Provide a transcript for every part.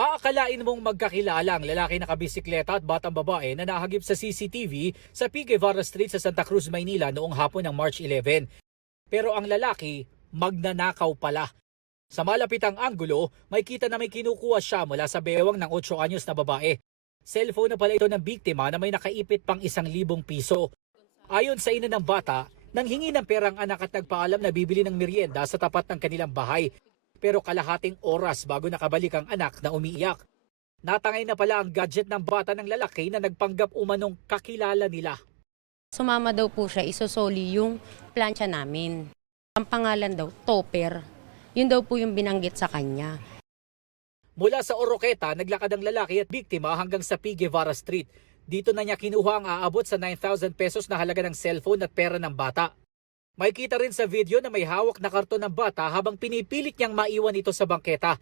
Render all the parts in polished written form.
Aakalain mong magkakilala ang lalaki na kabisikleta at batang babae na nahagip sa CCTV sa P. Guevara Street sa Santa Cruz, Maynila noong hapon ng March 11. Pero ang lalaki, magnanakaw pala. Sa malapitang anggulo, may kita na may kinukuha siya mula sa bewang ng 8 anyos na babae. Cellphone na pala ito ng biktima na may nakaipit pang 1,000 piso. Ayon sa ina ng bata, nanghingi ng perang anak at nagpaalam na bibili ng merienda sa tapat ng kanilang bahay. Pero kalahating oras bago nakabalik ang anak na umiiyak. Natangay na pala ang gadget ng bata ng lalaki na nagpanggap umanong kakilala nila. Sumama daw po siya, isosoli yung plancha namin. Ang pangalan daw, Topper. Yun daw po yung binanggit sa kanya. Mula sa Oroqueta, naglakad ang lalaki at biktima hanggang sa P. Guevara Street. Dito na niya kinuha ang aabot sa 9,000 pesos na halaga ng cellphone at pera ng bata. May kita rin sa video na may hawak na karton ng bata habang pinipilit niyang maiwan ito sa bangketa.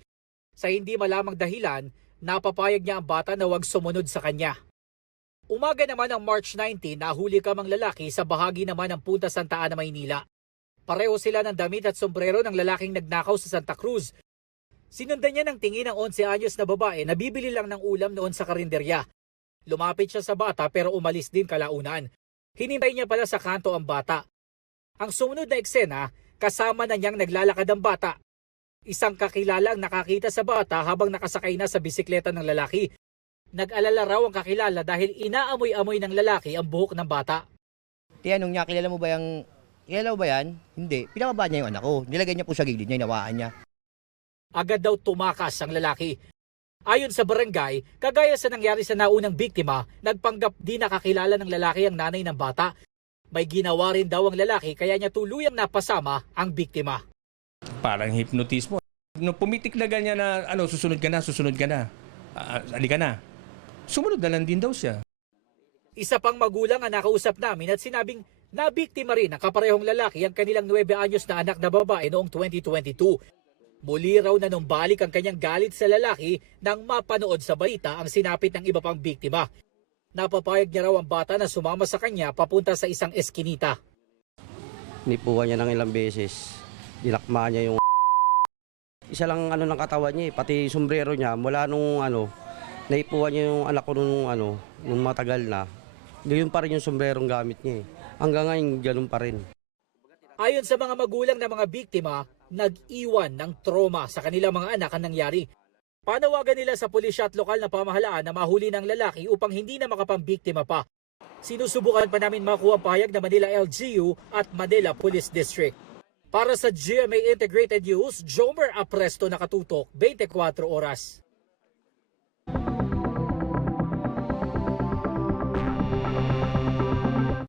Sa hindi malamang dahilan, napapayag niya ang bata na huwag sumunod sa kanya. Umaga naman ng March 19, nahuli kamang lalaki sa bahagi naman ng Punta Santa Ana, Maynila. Pareho sila ng damit at sombrero ng lalaking nagnakaw sa Santa Cruz. Sinundan niya ng tingin ng 11 anyos na babae na bibili lang ng ulam noon sa karinderya. Lumapit siya sa bata pero umalis din kalaunan. Hinintay niya pala sa kanto ang bata. Ang sumunod na eksena, kasama na niyang naglalakad ang bata. Isang kakilala ang nakakita sa bata habang nakasakay na sa bisikleta ng lalaki. Nag-alala raw ang kakilala dahil inaamoy-amoy ng lalaki ang buhok ng bata. Tinanong niya, kilala mo ba yan? Hindi. Pinababa niya yung anak ko. Nilagay niya po sa gilid niya, inawaan niya. Agad daw tumakas ang lalaki. Ayon sa barangay, kagaya sa nangyari sa naunang biktima, nagpanggap di nakakilala ng lalaki ang nanay ng bata. May ginawa rin daw ang lalaki kaya niya tuluyang napasama ang biktima. Parang hipnotismo. Nung pumitik na ganyan na susunod ka na. Halika na. Sumunod na lang din daw siya. Isa pang magulang ang nakausap namin at sinabing nabiktima rin ang kaparehong lalaki ang kanilang 9 anyos na anak na babae noong 2022. Muli raw na numbalik ang kanyang galit sa lalaki nang mapanood sa balita ang sinapit ng iba pang biktima. Napapayag niya raw ang bata na sumama sa kanya papunta sa isang eskinita. Nipuhan niya ng ilang beses. Dinakma niya yung isa lang ng katawan niya, pati sombrero niya mula nung naipuhan niya yung anak ko nung matagal na. Gayon pa rin yung sombrerong gamit niya. Hanggang ngayon ganun pa rin. Ayon sa mga magulang ng mga biktima, nag-iwan ng trauma sa kanilang mga anak ang nangyari. Panawagan nila sa pulisya at lokal na pamahalaan na mahuli ng lalaki upang hindi na makapambiktima pa. Sinusubukan pa namin makuha ang pahayag ng Manila LGU at Manila Police District. Para sa GMA Integrated News, Jomer Apresto, nakatutok 24 oras.